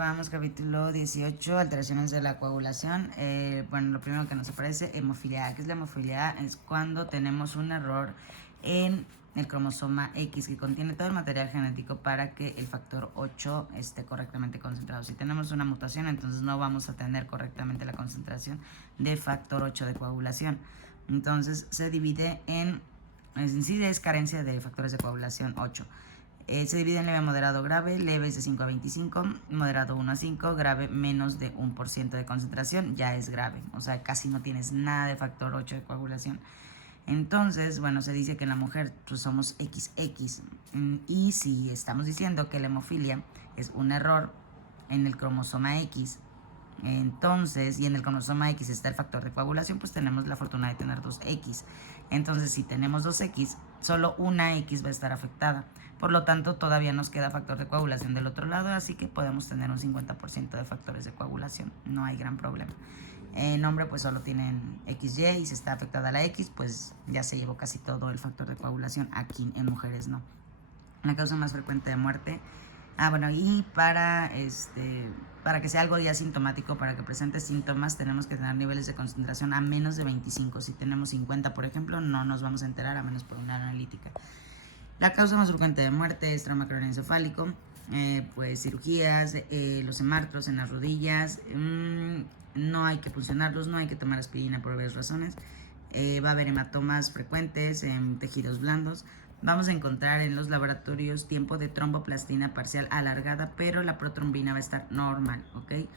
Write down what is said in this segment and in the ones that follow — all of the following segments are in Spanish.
vamos, capítulo 18, alteraciones de la coagulación. Bueno, lo primero que nos aparece, hemofilia A. ¿Qué es la hemofilia A? Es cuando tenemos un error en el cromosoma X que contiene todo el material genético para que el factor 8 esté correctamente concentrado. Si tenemos una mutación, entonces no vamos a tener correctamente la concentración de factor 8 de coagulación. Entonces se divide en sí es carencia de factores de coagulación 8. Se divide en leve, moderado, grave. Leve es de 5 a 25, moderado 1 a 5, grave menos de 1% de concentración, ya es grave. O sea, casi no tienes nada de factor 8 de coagulación. Entonces, bueno, se dice que en la mujer pues, somos XX. Y si estamos diciendo que la hemofilia es un error en el cromosoma X, entonces, y en el cromosoma X está el factor de coagulación, pues tenemos la fortuna de tener 2X. Entonces, si tenemos 2X, solo una X va a estar afectada. Por lo tanto, todavía nos queda factor de coagulación del otro lado, así que podemos tener un 50% de factores de coagulación. No hay gran problema. En hombre, pues solo tienen XY, y si está afectada la X, pues ya se llevó casi todo el factor de coagulación. Aquí en mujeres no. La causa más frecuente de muerte. Bueno, y para que sea algo ya sintomático, para que presente síntomas, tenemos que tener niveles de concentración a menos de 25. Si tenemos 50, por ejemplo, no nos vamos a enterar a menos por una analítica. La causa más frecuente de muerte es trauma craneoencefálico, pues cirugías, los hemartros en las rodillas. No hay que puncionarlos, no hay que tomar aspirina por varias razones. Va a haber hematomas frecuentes en tejidos blandos. Vamos a encontrar en los laboratorios tiempo de tromboplastina parcial alargada, pero la protrombina va a estar normal, ¿ok?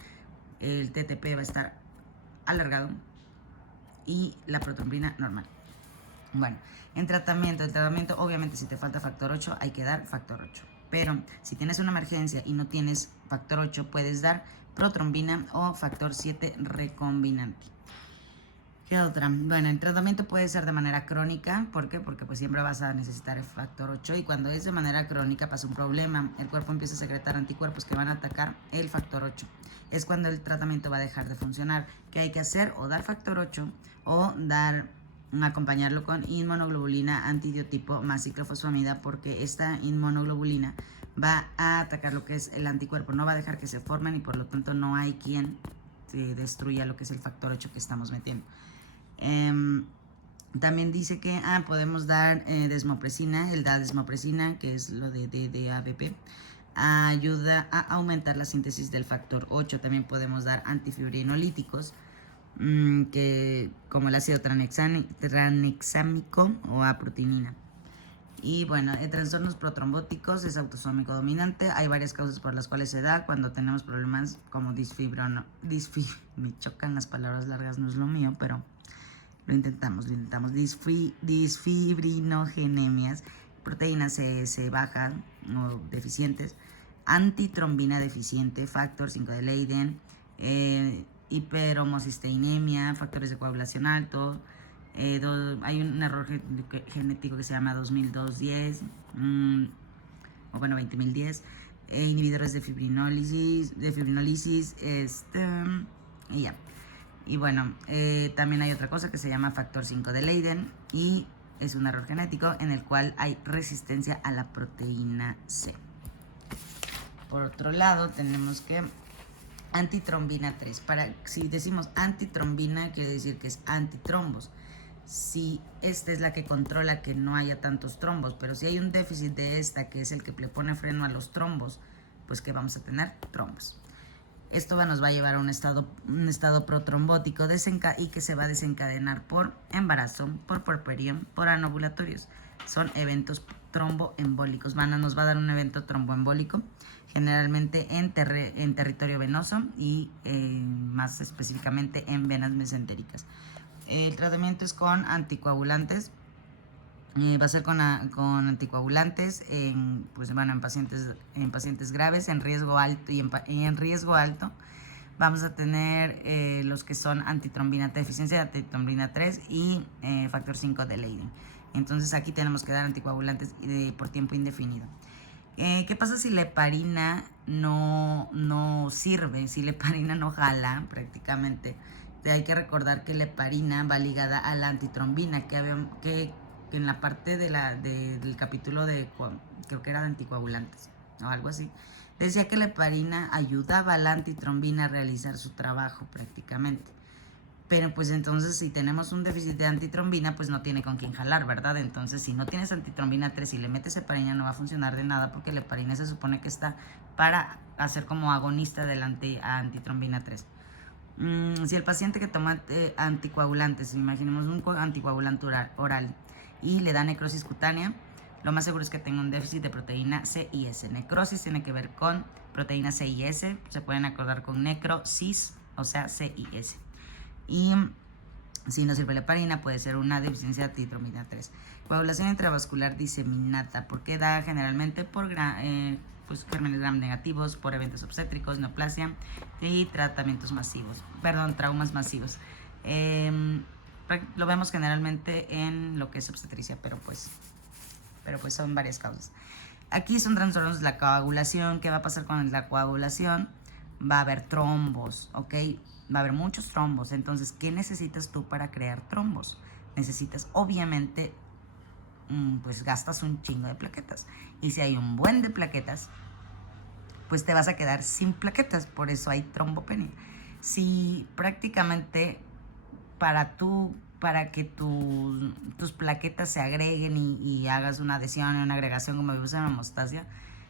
El TTP va a estar alargado y la protrombina normal. Bueno, el tratamiento obviamente si te falta factor 8 hay que dar factor 8. Pero si tienes una emergencia y no tienes factor 8, puedes dar protrombina o factor 7 recombinante. ¿Qué otra? Bueno, el tratamiento puede ser de manera crónica. ¿Por qué? Porque pues siempre vas a necesitar el factor 8 y cuando es de manera crónica pasa un problema. El cuerpo empieza a secretar anticuerpos que van a atacar el factor 8. Es cuando el tratamiento va a dejar de funcionar. ¿Qué hay que hacer? O dar factor 8 o acompañarlo con inmunoglobulina antibiotipo más ciclofosfamida, porque esta inmunoglobulina va a atacar lo que es el anticuerpo, no va a dejar que se formen y por lo tanto no hay quien destruya lo que es el factor 8 que estamos metiendo. También dice que podemos dar desmopresina. El da desmopresina, que es lo de ABP, ayuda a aumentar la síntesis del factor 8. También podemos dar antifibrinolíticos, que como el ácido tranexámico o aprotinina. Y bueno, trastornos protrombóticos es autosómico dominante. Hay varias causas por las cuales se da cuando tenemos problemas como me chocan las palabras largas, no es lo mío, pero lo intentamos. Disfibrinogenias, proteínas C bajas o deficientes, antitrombina deficiente, factor 5 de Leiden, hiperhomocisteinemia, factores de coagulación altos. Hay un error genético que se llama 2002-10, o bueno, 20.010, inhibidores de fibrinólisis, y ya. Y bueno, también hay otra cosa que se llama factor 5 de Leiden y es un error genético en el cual hay resistencia a la proteína C. Por otro lado, tenemos que antitrombina 3. Si decimos antitrombina, quiere decir que es antitrombos. Si esta es la que controla que no haya tantos trombos, pero si hay un déficit de esta, que es el que le pone freno a los trombos, pues que vamos a tener trombos. Esto nos va a llevar a un estado protrombótico y que se va a desencadenar por embarazo, por puerperio, por anovulatorios. Son eventos tromboembólicos. Nos va a dar un evento tromboembólico, generalmente en territorio venoso y más específicamente en venas mesentéricas. El tratamiento es con anticoagulantes. Va a ser con anticoagulantes en pacientes graves, en riesgo alto y en riesgo alto. Vamos a tener los que son antitrombina, deficiencia de antitrombina 3 y factor 5 de Leiden. Entonces aquí tenemos que dar anticoagulantes por tiempo indefinido. ¿Qué pasa si la heparina no sirve? Si la heparina no jala prácticamente. Hay que recordar que la heparina va ligada a la antitrombina, que en la parte del capítulo creo que era de anticoagulantes o algo así, Decía que la heparina ayudaba a la antitrombina a realizar su trabajo prácticamente. Pero pues entonces si tenemos un déficit de antitrombina, pues no tiene con quién jalar, ¿verdad? Entonces si no tienes antitrombina 3 y le metes heparina no va a funcionar de nada, porque la heparina se supone que está para hacer como agonista del antitrombina 3. Si el paciente que toma anticoagulantes, imaginemos un anticoagulante oral y le da necrosis cutánea, lo más seguro es que tenga un déficit de proteína C y S. Necrosis tiene que ver con proteína C y S, se pueden acordar con necrosis, o sea, C y S. Y si no sirve la heparina, puede ser una deficiencia de antitrombina 3. Coagulación intravascular diseminada, porque da generalmente por pues, gérmenes gram negativos, por eventos obstétricos, neoplasia y tratamientos masivos, traumas masivos. Lo vemos generalmente en lo que es obstetricia, pero pues son varias causas. Aquí son trastornos de la coagulación. ¿Qué va a pasar con la coagulación? Va a haber trombos, ¿ok? Va a haber muchos trombos. Entonces, ¿qué necesitas tú para crear trombos? Necesitas, obviamente, pues gastas un chingo de plaquetas. Y si hay un buen de plaquetas, pues te vas a quedar sin plaquetas. Por eso hay trombopenia. Si prácticamente para que tus plaquetas se agreguen y hagas una adhesión y una agregación como vimos en la hemostasia,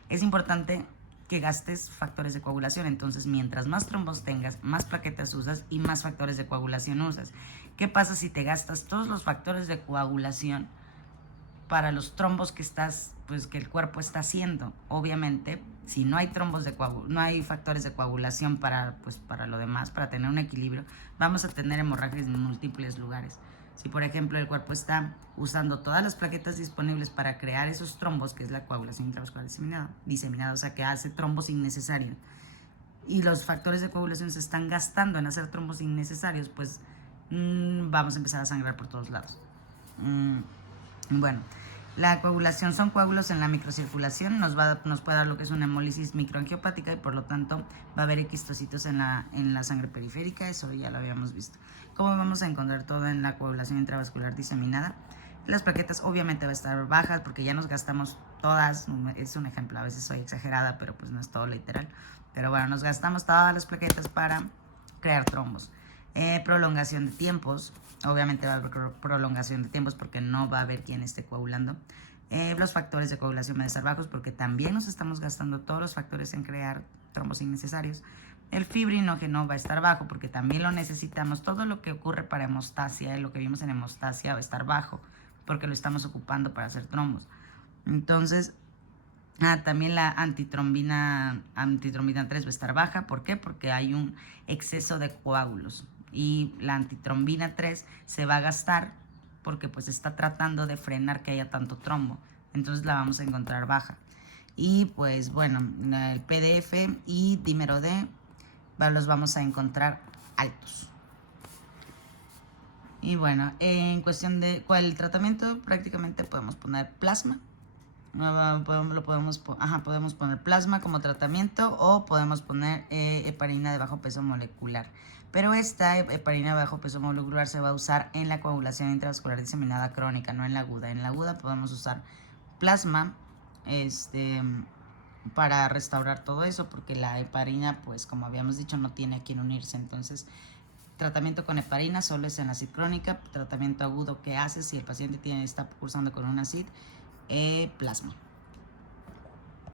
es importante que gastes factores de coagulación. Entonces, mientras más trombos tengas, más plaquetas usas y más factores de coagulación usas. ¿Qué pasa si te gastas todos los factores de coagulación para los trombos que que el cuerpo está haciendo? Obviamente, si no hay no hay factores de coagulación para lo demás, para tener un equilibrio, vamos a tener hemorragias en múltiples lugares. Si, por ejemplo, el cuerpo está usando todas las plaquetas disponibles para crear esos trombos, que es la coagulación intravascular diseminada, o sea, que hace trombos innecesarios, y los factores de coagulación se están gastando en hacer trombos innecesarios, pues vamos a empezar a sangrar por todos lados. Bueno, la coagulación son coágulos en la microcirculación, nos puede dar lo que es una hemólisis microangiopática y por lo tanto va a haber equistocitos en la sangre periférica. Eso ya lo habíamos visto. ¿Cómo vamos a encontrar todo en la coagulación intravascular diseminada? Las plaquetas obviamente va a estar bajas porque ya nos gastamos todas. Es un ejemplo, a veces soy exagerada, pero pues no es todo literal. Pero bueno, nos gastamos todas las plaquetas para crear trombos. Prolongación de tiempos. Obviamente va a haber prolongación de tiempos porque no va a haber quien esté coagulando. Los factores de coagulación van a estar bajos porque también nos estamos gastando todos los factores en crear trombos innecesarios. El fibrinógeno va a estar bajo porque también lo necesitamos. Todo lo que ocurre para hemostasia, lo que vimos en hemostasia, va a estar bajo porque lo estamos ocupando para hacer trombos. Entonces, también la antitrombina 3 va a estar baja. ¿Por qué? Porque hay un exceso de coágulos. Y la antitrombina 3 se va a gastar porque pues está tratando de frenar que haya tanto trombo. Entonces la vamos a encontrar baja. Y pues bueno, el PDF y dímero D los vamos a encontrar altos. Y bueno, en cuestión de cuál el tratamiento, prácticamente podemos poner plasma. Podemos poner plasma como tratamiento o podemos poner heparina de bajo peso molecular. Pero esta heparina de bajo peso molecular se va a usar en la coagulación intravascular diseminada crónica, no en la aguda. En la aguda podemos usar plasma para restaurar todo eso, porque la heparina, pues como habíamos dicho, no tiene a quién unirse. Entonces, tratamiento con heparina solo es en la ACID crónica. Tratamiento agudo, ¿qué hace si el paciente está cursando con una ACID? Plasma.